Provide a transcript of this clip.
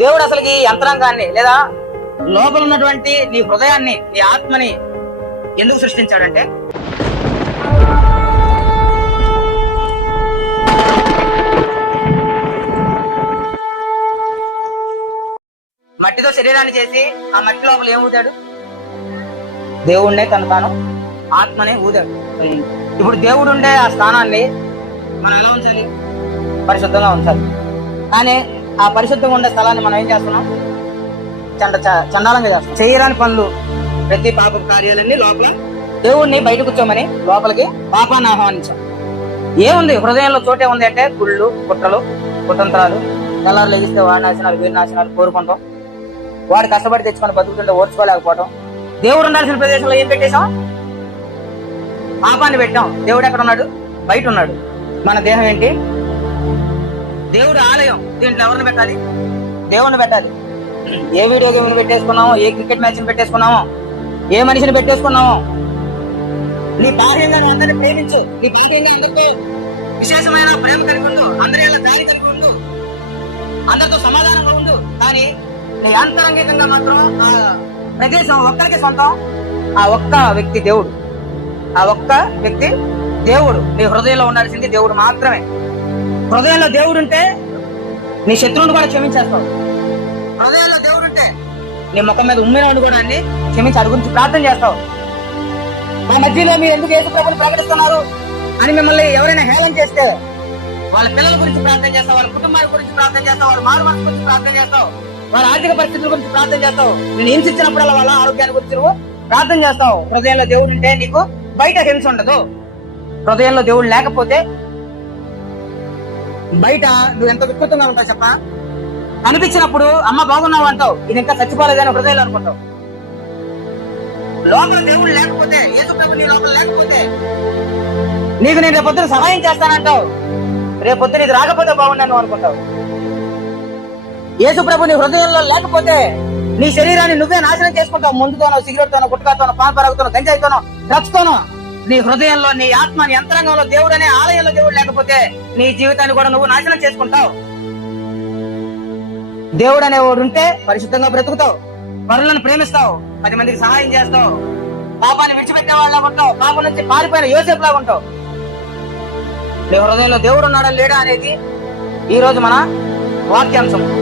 దేవుడు అసలుకి యంత్రాంగాన్ని లేదా లోపల ఉన్నటువంటి నీ హృదయాన్ని, నీ ఆత్మని ఎందుకు సృష్టించాడంటే మట్టితో శరీరాన్ని చేసి ఆ మట్టి లోపల ఏం ఊదాడు? దేవుడినే తాను ఆత్మనే ఊదాడు. ఇప్పుడు దేవుడు ఉండే ఆ స్థానాన్ని మనం ఎలా ఉంచాలి? పరిశుద్ధంగా ఉంచాలి. కానీ ఆ పరిశుద్ధంగా ఉండే స్థలాన్ని మనం ఏం చేస్తున్నాం? చండాలంగా చేస్తాం. చేయరాని పనులు, ప్రతి పాప కార్యాలన్నీ లోపల దేవుడిని బయట కూర్చోమని లోపలికి పాపాన్ని ఆహ్వానించాం. ఏముంది హృదయంలో? చోటే ఉంది అంటే గుళ్ళు, కుట్రలు, కుతంత్రాలు, తెల్లారు లెగిస్తే వాడి నాశనాలు, వీరి నాశనాలు కోరుకుంటాం. వాడు కష్టపడి తెచ్చుకొని బతుకుతుంటే ఓర్చుకోలేకపోవడం. దేవుడు ఉండాల్సిన ప్రదేశంలో ఏం పెట్టేశాం? పాపాన్ని పెట్టాం. దేవుడు ఎక్కడ ఉన్నాడు? బయట ఉన్నాడు. మన దేహం ఏంటి? దేవుడు ఆలయం. దీంట్లో ఎవరిని పెట్టాలి? దేవుడిని పెట్టాలి. ఏ వీడియో గేమ్ పెట్టేసుకున్నామో, ఏ క్రికెట్ మ్యాచ్ పెట్టేసుకున్నామో, ఏ మనిషిని పెట్టేసుకున్నామో, నీ భార్యంగా అందరినీ ప్రేమించు. నీ భార్యంగా అందరితో విశేషమైన ప్రేమ కలిగి ఉండు. అందరి ఎలా దారి కలిగి ఉండు. అందరితో సమాధానంగా ఉండు. కానీ నీ అంతరంగికంగా మాత్రం ఆ ప్రదేశం ఒక్కరికి సొంతం. ఆ ఒక్క వ్యక్తి దేవుడు. ఆ ఒక్క వ్యక్తి దేవుడు. నీ హృదయంలో ఉండాల్సింది దేవుడు మాత్రమే. హృదయంలో దేవుడు ఉంటే నీ శత్రువుని కూడా క్షమించేస్తావు. హృదయంలో దేవుడు ఉంటే నీ ముఖం మీద ఉమ్మినవాడు కూడా అన్ని క్షమించి అడుగు గురించి ప్రార్థన చేస్తావు. మా మధ్యలో మీరు ఎందుకు యేసు ప్రభువుని ప్రకటిస్తున్నారు అని మిమ్మల్ని ఎవరైనా హేళన చేస్తే వాళ్ళ పిల్లల గురించి ప్రార్థన చేస్తావు, వాళ్ళ కుటుంబాల గురించి ప్రార్థన చేస్తావు, వాళ్ళ మారు మనసు గురించి ప్రార్థన చేస్తావు, వాళ్ళ ఆర్థిక పరిస్థితుల గురించి ప్రార్థన చేస్తావు. నేను హింసించినప్పుడల్లా వాళ్ళ ఆరోగ్యాన్ని గురించి నువ్వు ప్రార్థన చేస్తావు. హృదయంలో దేవుడు ఉంటే నీకు బయట హింస ఉండదు. హృదయంలో దేవుడు లేకపోతే బయట నువ్వు ఎంత వికృతంగా ఉంటావు చెప్ప. కనిపించినప్పుడు అమ్మ బాగున్నావు అంటావు, ఇది ఇంకా చచ్చిపోలేదని హృదయంలో అనుకుంటావు. లోపల దేవుడు లేకపోతే, యేసు ప్రభు నీ లోపల లేకపోతే నీకు నేను రేపొద్దున సహాయం చేస్తానంటావు. రేపొద్దున ఇది రాకపోతే బాగున్నాను అనుకుంటావు. యేసు ప్రభు నీ హృదయంలో లేకపోతే నీ శరీరాన్ని నువ్వే నాశనం చేసుకుంటావు. ముందుతోనో, సిగరెట్ తోనో, గుట్కాతోనో, పాన్ పరాగుతోనో, గంజాయితోనో, డ్రగ్స్ తోనో. నీ హృదయంలో, నీ ఆత్మ, నీ యంత్రాంగంలో దేవుడు అనే ఆలయంలో దేవుడు లేకపోతే నీ జీవితాన్ని కూడా నువ్వు నాశనం చేసుకుంటావు. దేవుడు అనేవాడు ఉంటే పరిశుద్ధంగా బ్రతుకుతావు, పరులను ప్రేమిస్తావు, 10 మందికి సహాయం చేస్తావు, పాపాన్ని విడిచిపెట్టే వాళ్ళగా ఉంటావు, పాపం నుంచి పారిపోయిన యోసేపు లాగా ఉంటావు. నీ హృదయంలో దేవుడు ఉన్నాడా లేడా అనేది ఈ రోజు మన వాక్యాంశం.